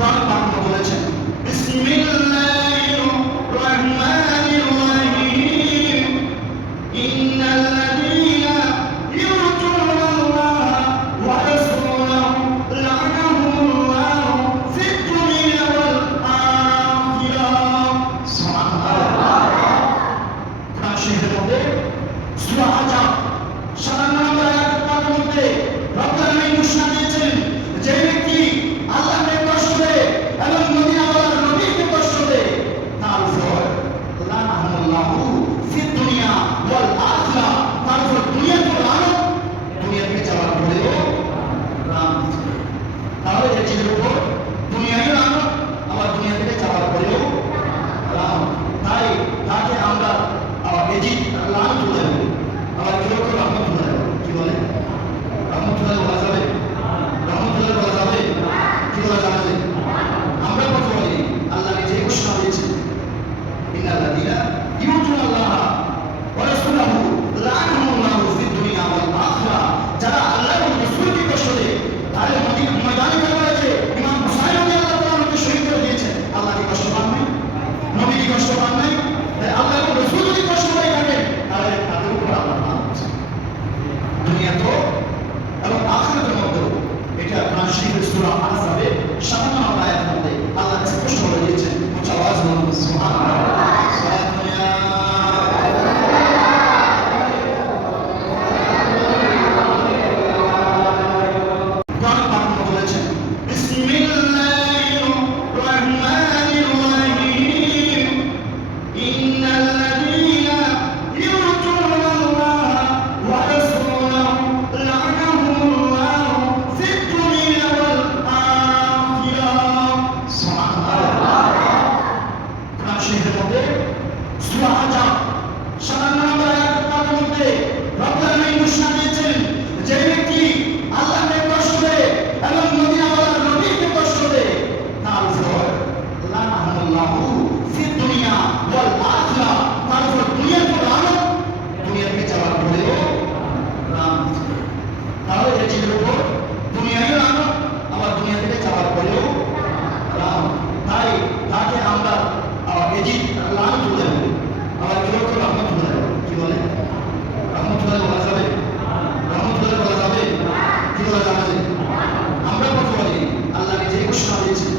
কোরআন পাক বলেছেন বিসমিল্লাহির রহমানির রহিম ইন্নাল্লাযীনা ইউতুনাল্লাহ ওয়া রাসূলাহু লা'নাহুমুল্লাহু ফিদ দুনিয়া ওয়াল আখিরাহ। সুবহানাল্লাহ। কোরআন শরীফের মধ্যে সূরা আহজাব 57 নম্বর আয়াতের মধ্যে রব্বুল আলামিন ঘোষণা দিয়েছেন যে ব্যক্তি আল্লাহকে কষ্ট দেয় এবং মদিনাওয়ালার নবীকে কষ্ট দেয় তার উপর লানাহুল্লাহু ফিদ দুনিয়া ওয়াল আখিরাহ, তার উপর দুনিয়াতে লানত, দুনিয়া থেকে যাওয়ার পরেও লানত। তাহলে যে জীবের উপর দুনিয়ায় লানত আবার দুনিয়া থেকে যাওয়ার পরেও লানত, তাই তাকে আমরা এজি লানত বলে দেব, আবার কেউ কেউ রহমত বলে দেব। কি বলে? রহমতুল্লাহ বলা যাবে? রহমতুল্লাহ বলা যাবে? কি বলা যাবে? আমরা কথা বলি আল্লাহ নিজে ঘোষণা দিয়েছেন ইন্নাল্লাযীনা ইউতুনাল্লাহ ওয়া রাসূলাহু লা'নাহুমুল্লাহু ফিদ দুনিয়া ওয়াল আখিরাহ, যারা আল্লাহ এবং রাসূলকে কষ্ট দেয় তাহলে ময়দানে কারবালাতে ইমাম হুসাইন রাদিয়াল্লাহু তাআলা কে শহীদ করে দিয়েছেন। আল্লাহ কি কষ্ট পান নাই? নবী কি কষ্ট পান নাই? আল্লাহ এবং রাসূল যদি কষ্ট পায় থাকেন তাহলে তাদের উপর আল্লাহ লানত। দুনিয়া তো এবং আখিরাতের মধ্যে এটা কোরআন শরীফের সূরা আহজাবের 57 নম্বর আয়াতের মধ্যে আল্লাহ স্পষ্ট বলে দিয়েছেন। উচ্চ আওয়াজ বলুন সুবহানাল্লাহ। কোরআন পাক বলেছেন বিসমিল্লাহির রহমানির রহিম ইন্নাল্লাযীনা ইউতুনাল্লাহ ওয়া রাসূলাহু লা'নাহুমুল্লাহু ফিদ দুনিয়া ওয়াল আখিরাহ। সুবহানাল্লাহ। কোরআন শরীফের মধ্যে সূরা আহজাব 57 নম্বর আয়াতের মধ্যে রব্বুল আলামিন ঘোষণা দিয়েছেন যে ব্যক্তি আল্লাহকে কষ্ট দেয় এবং মদিনাওয়ালার নবীকে কষ্ট দেয় তার উপর লানাহুল্লাহু ফিদ দুনিয়া ওয়াল আখিরাহ, তার উপর দুনিয়াতে লানত, দুনিয়া থেকে যাওয়ার পরেও লানত। তাহলে যে জীবের উপর দুনিয়ায় লানত আবার দুনিয়া থেকে যাওয়ার পরেও লানত, তাই তাকে আমরা এজি লানত বলে দেব, আবার কেউ কেউ রহমত বলে দেব। কি বলে? রহমতুল্লাহ বলা যাবে? রহমতুল্লাহ বলা যাবে? কি বলা যাবে? আমরা কথা বলি আল্লাহ নিজে ঘোষণা দিয়েছেন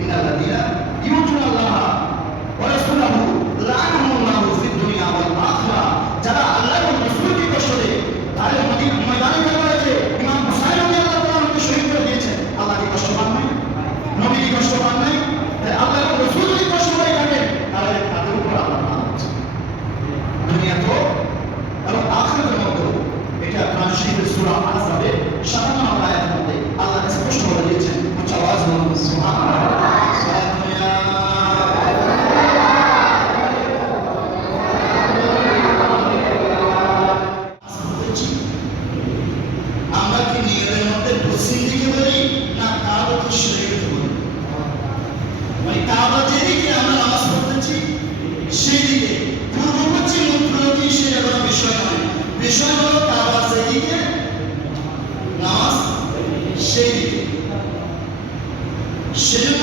ইন্নাল্লাযীনা ইউতুনাল্লাহ ওয়া রাসূলাহু লা'নাহুমুল্লাহু ফিদ দুনিয়া ওয়াল আখিরাহ, যারা আল্লাহ এবং রাসূলকে কষ্ট দেয় তাহলে ময়দানে কারবালাতে ইমাম হুসাইন রাদিয়াল্লাহু তাআলা কে শহীদ করে দিয়েছেন। আল্লাহ কি কষ্ট পান নাই? নবী কি কষ্ট পান নাই? আল্লাহ এবং রাসূল যদি কষ্ট পায় থাকেন তাহলে তাদের উপর আল্লাহ লানত। দুনিয়া তো এবং আখিরাতের মধ্যে এটা কোরআন শরীফের সূরা আহজাবের 57 নম্বর আয়াতের মধ্যে আল্লাহ স্পষ্ট বলে দিয়েছেন। উচ্চ আওয়াজ বলুন সুবহানাল্লাহ। আমরা কি নিজেদের মধ্যে পশ্চিম দিকে বলি না কাবাতুল শরীফে বলি? মানে কাবা যেদিকে আমরা নামাজ পড়তেছি সেই দিকে, পূর্ব পশ্চিম উত্তর দক্ষিণ সেটা কোনো বিষয় নয়, বিষয় হলো কাবা যেদিকে নামাজ সেই দিকে। সেজন্য